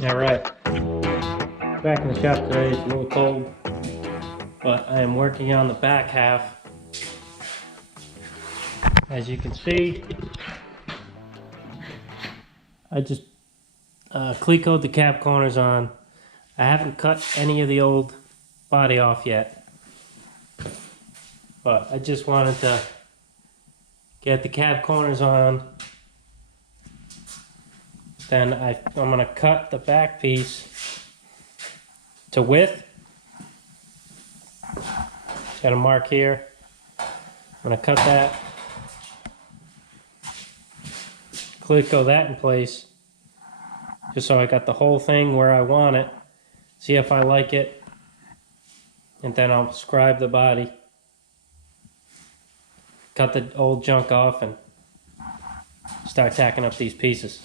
Alright, back in the shop today. It's a little cold, but I am working on the back half. As you can see, I just clecoed the cap corners on. I haven't cut any of the old body off yet, but I just wanted to get the cap corners on. Then I'm going to cut the back piece to width. Got a mark here. I'm going to cut that. Cleco that in place. Just so I got the whole thing where I want it. See if I like it. And then I'll scribe the body. Cut the old junk off and start tacking up these pieces.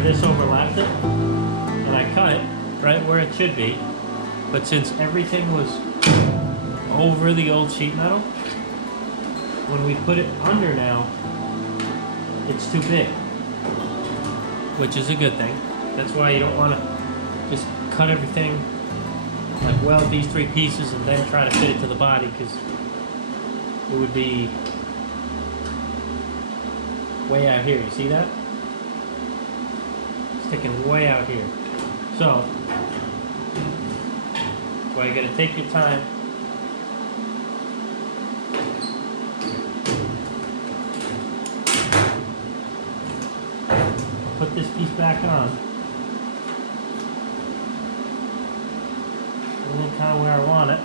where this overlapped it, and I cut it right where it should be. But since everything was over the old sheet metal, when we put it under now, it's too big, which is a good thing. That's why you don't want to just cut everything, like weld these 3 pieces and then try to fit it to the body, because it would be way out here. You see that? Sticking way out here. So, that's why you gotta take your time. Put this piece back on. And then kind of where I want it.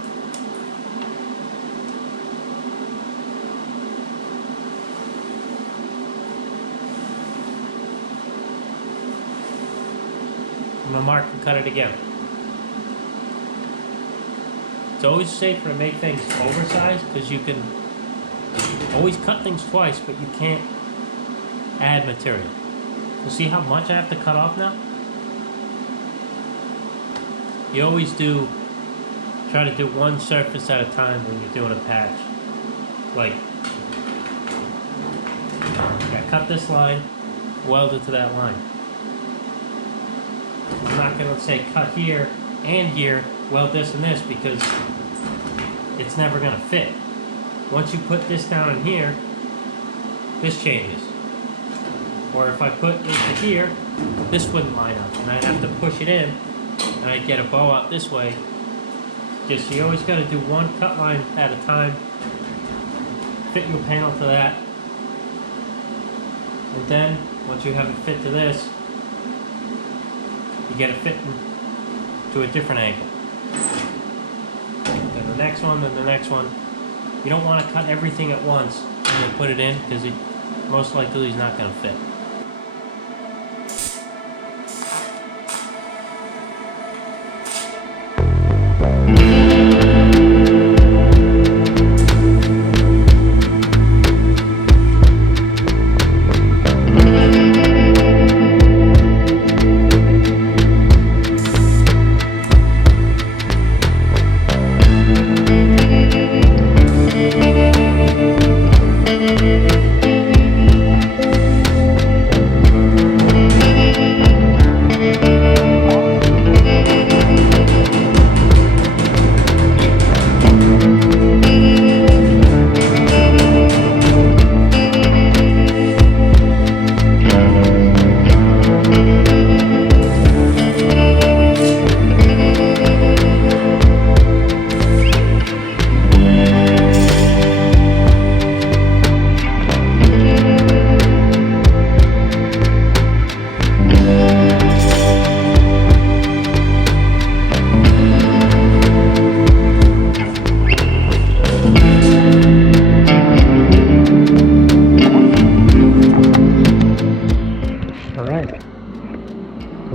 I'm gonna mark and cut it again. It's always safer to make things oversized because you can always cut things twice, but you can't add material. You see how much I have to cut off now? You always try to do one surface at a time when you're doing a patch. Like, I cut this line, weld it to that line. I'm not going to say cut here and here, weld this and this, because it's never going to fit. Once you put this down in here, this changes. Or if I put it to here, this wouldn't line up, and I'd have to push it in, and I'd get a bow out this way. Just, you always got to do one cut line at a time, fit your panel to that, and then, once you have it fit to this, you get it fit to a different angle. Then the next one, then the next one. You don't want to cut everything at once and then put it in, because it most likely is not going to fit.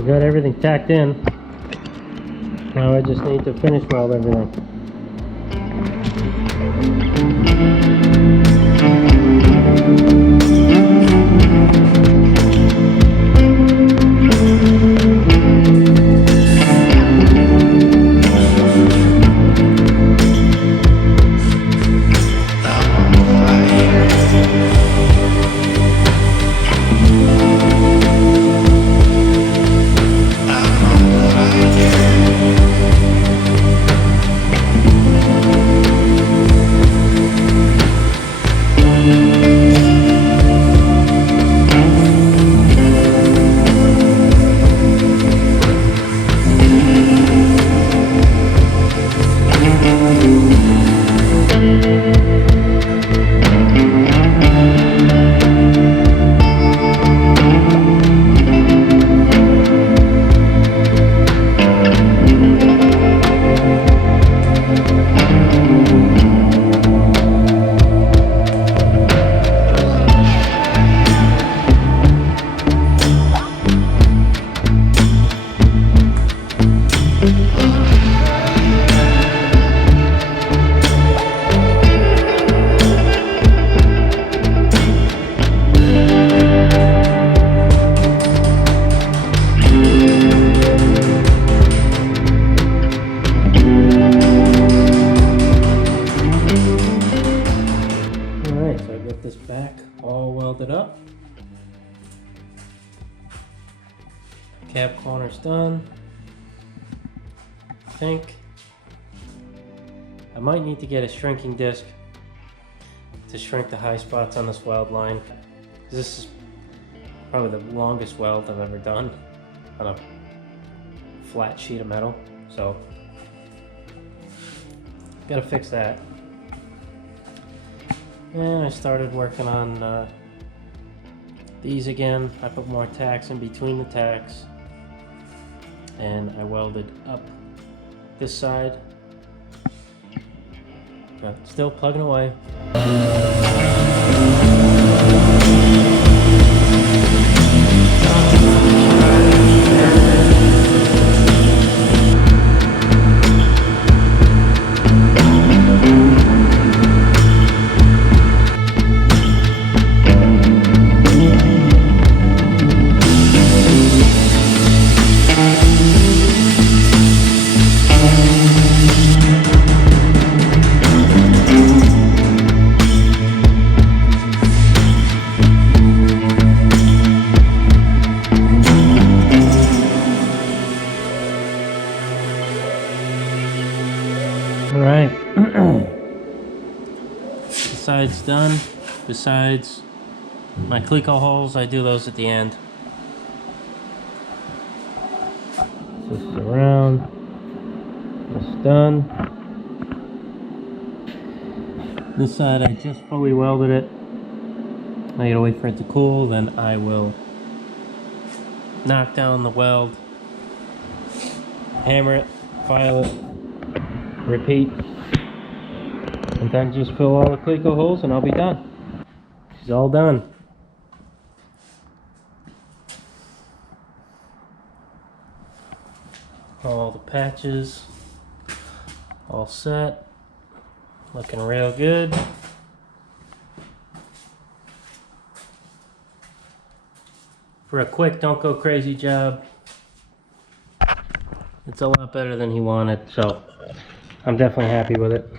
Got everything tacked in. Now I just need to finish weld everything. Cab corner's done. I think I might need to get a shrinking disc to shrink the high spots on this weld line. This is probably the longest weld I've ever done on a flat sheet of metal, so gotta fix that. And I started working on these again. I put more tacks in between the tacks, and I welded up this side, but still plugging away. Alright, the side's done. Besides my cleco holes, I do those at the end. Twist it around. It's done. This side I just fully welded it. I gotta wait for it to cool, then I will knock down the weld, hammer it, file it, repeat, and then just fill all the cleco holes and I'll be done. She's all done. All the patches all set, looking real good. For a quick, don't go crazy job, it's a lot better than he wanted, so I'm definitely happy with it.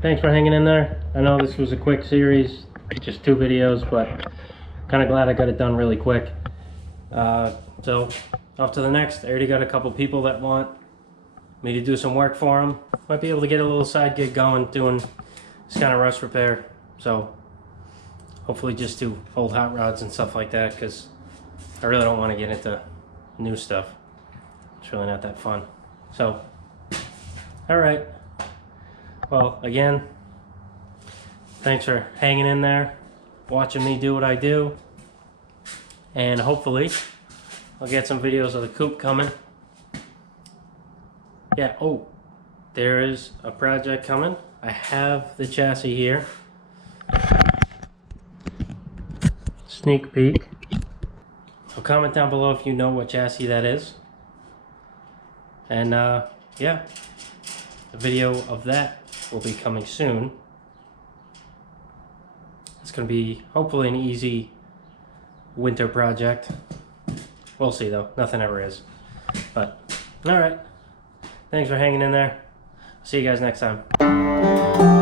Thanks for hanging in there. I know this was a quick series, just 2 videos, but kind of glad I got it done really quick. So off to the next. I already got a couple people that want me to do some work for them. Might be able to get a little side gig going doing this kind of rust repair. So hopefully just do old hot rods and stuff like that, because I really don't want to get into new stuff. It's really not that fun. So, all right. Well, again, thanks for hanging in there, watching me do what I do, and hopefully I'll get some videos of the coupe coming. Yeah, oh, there is a project coming. I have the chassis here. Sneak peek. So comment down below if you know what chassis that is. And yeah, the video of that will be coming soon. It's going to be hopefully an easy winter project. We'll see though, nothing ever is. But alright, thanks for hanging in there. See you guys next time.